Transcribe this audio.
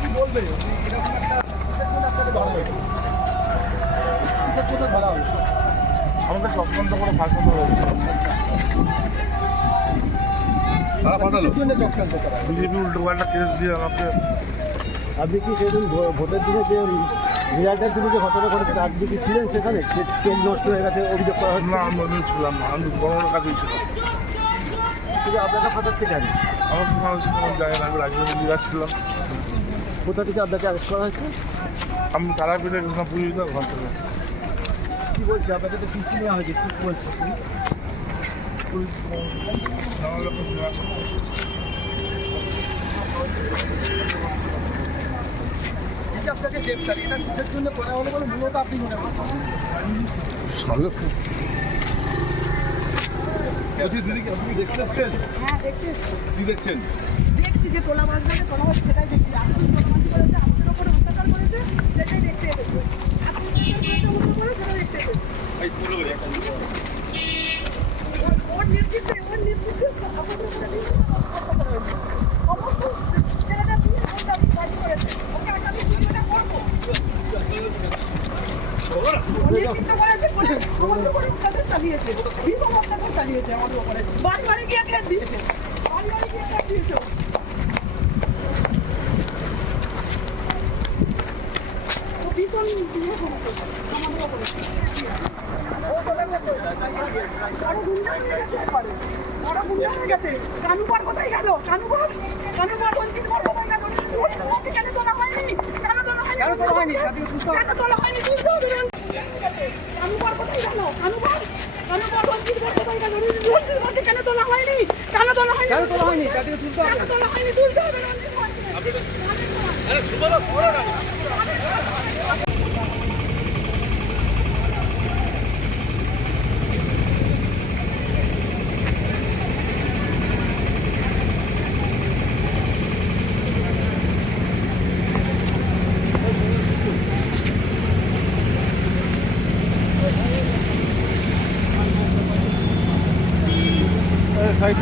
কি বলবে এরকম একটা কিসের জন্য আপনাকে ধরা হয়েছে? কিসের জন্য ধরা হয়েছে? আমাকে চক্রান্ত করে ফাঁসানো হয়েছে। কিসের জন্য চক্রান্ত করা? বিজেপি উল্টো পাল্টা কেস দিয়ে আমাকে। আপনি কি সেদিন ভোটের দিনে যে রেজাল্টের দিনে যে ঘটনা ঘটেছে আপনি কি ছিলেন সেখানে? যে চোখ নষ্ট হয়ে গেছে অভিযোগ করা হচ্ছে। না আমি ছিলাম না, আমি বড় কাজই ছিল। কিন্তু আপনাকে ফাটাচ্ছে কেন? আমার কোনো জায়গা না, আমি রাজনীতি যাচ্ছিলাম। কোথা থেকে আপনাকে অ্যারেস্ট করা হয়েছে? আমি তারাপীঠে ঘটনা পুলিশ ঘর থেকে। কী বলছে আপনাকে তো পিসি নেওয়া হয়েছে, কী বলছে পুলিশ? আপনাকে গ্রেপ্তার এটা কিসের জন্য করা হলো বলে মূলত আপনি মনে করছেন? দিদি কি আপনি দেখতে পাচ্ছেন? হ্যাঁ দেখতে এসছি। কি দেখছেন? দেখছি যে তোলা মাছটাকে তোলা হচ্ছে সেটাই দেখছি। আপনি তোলামাছি করেছে, আমাদের ওপরে অত্যাচার করেছে সেটাই দেখতে এসেছে। আপনি অত্যাচার করে সেটা দেখতে এসেছে। ওর নেতৃত্বে আমাদের উপরে অত্যাচার হয়েছে। সমস্ত ছেলেটা দিয়ে ওর কাজ করেছে। ওকে একটা আমি ভিডিওটা করবো। নেতৃত্ব করেছে বলে আমাদের উপরে অত্যাচার চালিয়েছে। ভীষণ অত্যাচার চালিয়েছে আমাদের উপরে। বাড়ি বাড়ি গিয়ে ঘের দিয়েছে। বাড়ি বাড়ি গিয়ে ঘের দিয়েছে। ও ভীষণ দিয়ে করেছে আমাদের উপরে। ও বলে গেছে আরো গুন্ডা হয়ে গেছে একবারে। আরো গুন্ডা হয়ে গেছে। কানুপার কোথায় গেল? কানুপার রঞ্জিত কর কোথায় গেল? ওকে কেন তোলা হয়নি? কেন তোলা হয়নি? কেন তোলা হয়নি? কেন তোলা হয়নি? তুলতে হবে। কানুপার কোথায় গেল? কানুপার রঞ্জিত কর কোথায় গেল? রঞ্জিত করতে কেন তোলা হয়নি? কেন তোলা হয়নি? কেন তোলা হয়নি? কেন তোলা হয়নি? তুলতে হবে রঞ্জিত করতে। সাইড